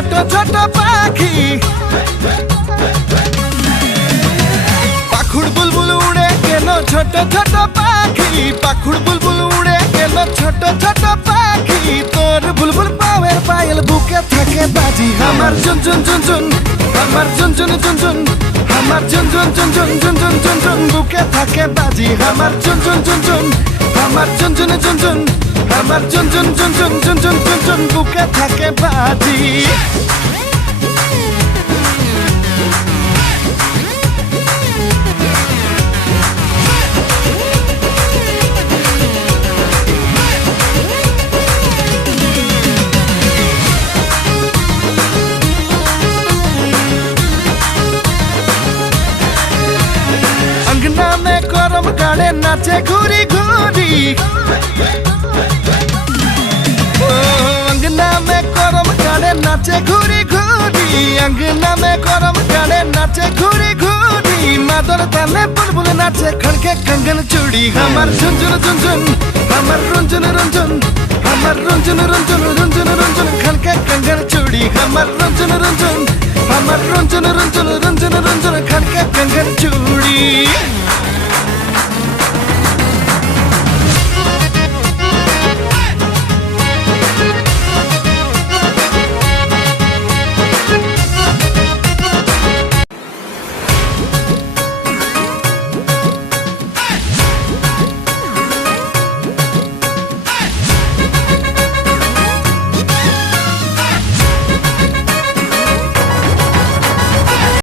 ছোট ছোট পাখি পাখুড় বুলবুল উড়ে গেল ছোট ছোট পাখি পাখুড় বুলবুল উড়ে গেল ছোট ছোট পাখি তোর বুলবুল পাওয়ের পায়েল বুকে থাকে বাজি আমার ঝুনঝুন ঝুনঝুন আমার ঝুনঝুন ঝুনঝুন আমার ঝুনঝুন ঝুনঝুন ঝুনঝুন ঝুনঝুন বুকে থাকে বাজি আমার ঝুনঝুন ঝুনঝুন আমার ঝুনঝুন ঝুনঝুন আমার ঝুনঝুন ঝুনঝুন ঝুনঝুন ঝুনঝুন বুকে থাকে বাজি গরম গাড়ে নাচে ঘুরি ঘুরি अंगना में गरम गाड़े नाचे घुरी घुरी अंगना में गरम गाड़े नाचे घुरी घुरी मादर ताले बुलबुल नाचे खड़के कंगन चूड़ी हमार झुनझुन झुनझुन हमार रुंझुन रुंझुन हमार रुंझुन रुंझुन रुंझुन रुंझुन खड़के कंगन चूड़ी हमार रुंझुन रुंझुन हमार रुंझुन रुंझुन रुंझुन रुंझुन खड़के कंगन चूड़ी